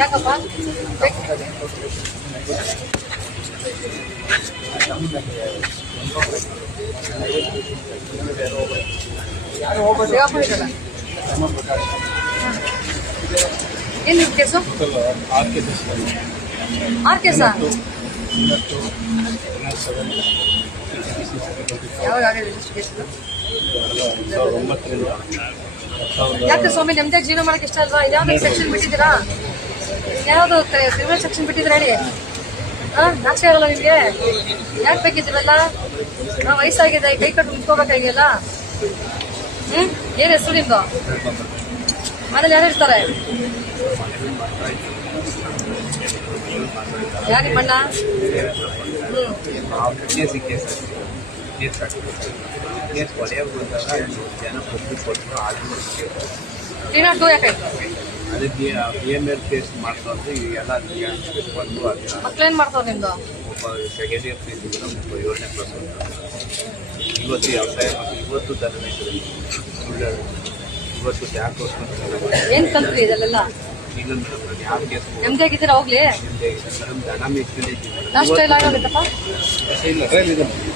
ಯಾಕಪ್ಪ ಏನು ಕೇಸು? 6 ಕೇಸಾ? ಯಾವಾಗ ಆಗಿದೆ ಕೇಸ್? ಯಾಕೆ ಸ್ವಾಮಿ ನೆಮ್ಮದಿಯಾಗಿ ಜೀವನ ಮಾಡಕ್ಕೆ ಇಷ್ಟ ಅಲ್ವಾ? ಇದ್ಯಾವ್ದು ಸೆಕ್ಷನ್ ಬಿಟ್ಟಿದ್ದೀರಾ? ಯಾವ್ದು ಕ್ರಿಮಿನಲ್ ಸೆಕ್ಷನ್ ಬಿಟ್ಟಿದ್ದೀರಾ ಹೇಳಿ? ನಾಚಿಕೆ ಆಗಲ್ಲ ನಿಮ್ಗೆ? ಯಾಕೆ ಬೇಕಿದ್ದೀರಲ್ಲ? ವಯಸ್ಸಾಗಿದೆ, ಕೈ ಕಟ್ಟು ನಿಂತ್ಕೋಬೇಕಾಗಿಲ್ಲ. ಏನ್ ಹೆಸರು ನಿಮ್ದು? ಮನೇಲಿ ಯಾರು ಇರ್ತಾರೆ? ಯಾರಿ ಮಣ್ಣ? ಟೀನಾ 2 ಯಾಕಾಯ್ತು? ಅದಕ್ಕೆ EML ಕೇಸ್ ಮಾಡ್ಕೊಂಡು ಎಲ್ಲ ಬಂದು ಮಕ್ಳೇನ್ ಮಾಡ್ತಾವ ನಿಮ್ದು? ಒಬ್ಬ ಸೆಕೆಂಡ್ ಇಯರ್ ಫೀಸ್ ಒಬ್ಬ 7ನೇ ಕ್ಲಾಸ್ ಇವತ್ತು ವ್ಯವಸಾಯ ಇವತ್ತು ಇವತ್ತು ಯಾಕೆ ಏನ್ ಕಂತ್ರಿ ಇದೆಲ್ಲ? ಇಲ್ಲ ಮೇಡಮ್ ಯಾವ ಕೇಸ್ ನೆಮ್ಮದಿಯಾಗಿದ್ದೀರಾ? ಹೋಗ್ಲಿ ಮೇಡಮ್ ದನ ಮೇಯ್ತಿದ್ದೀನಿ ಲಾಸ್ಟ್ ಟೈಲ್ ಆಗೋದಿತ್ತಪ್ಪ. ಇಲ್ಲ ಹೋಗ್ತೀವಿ.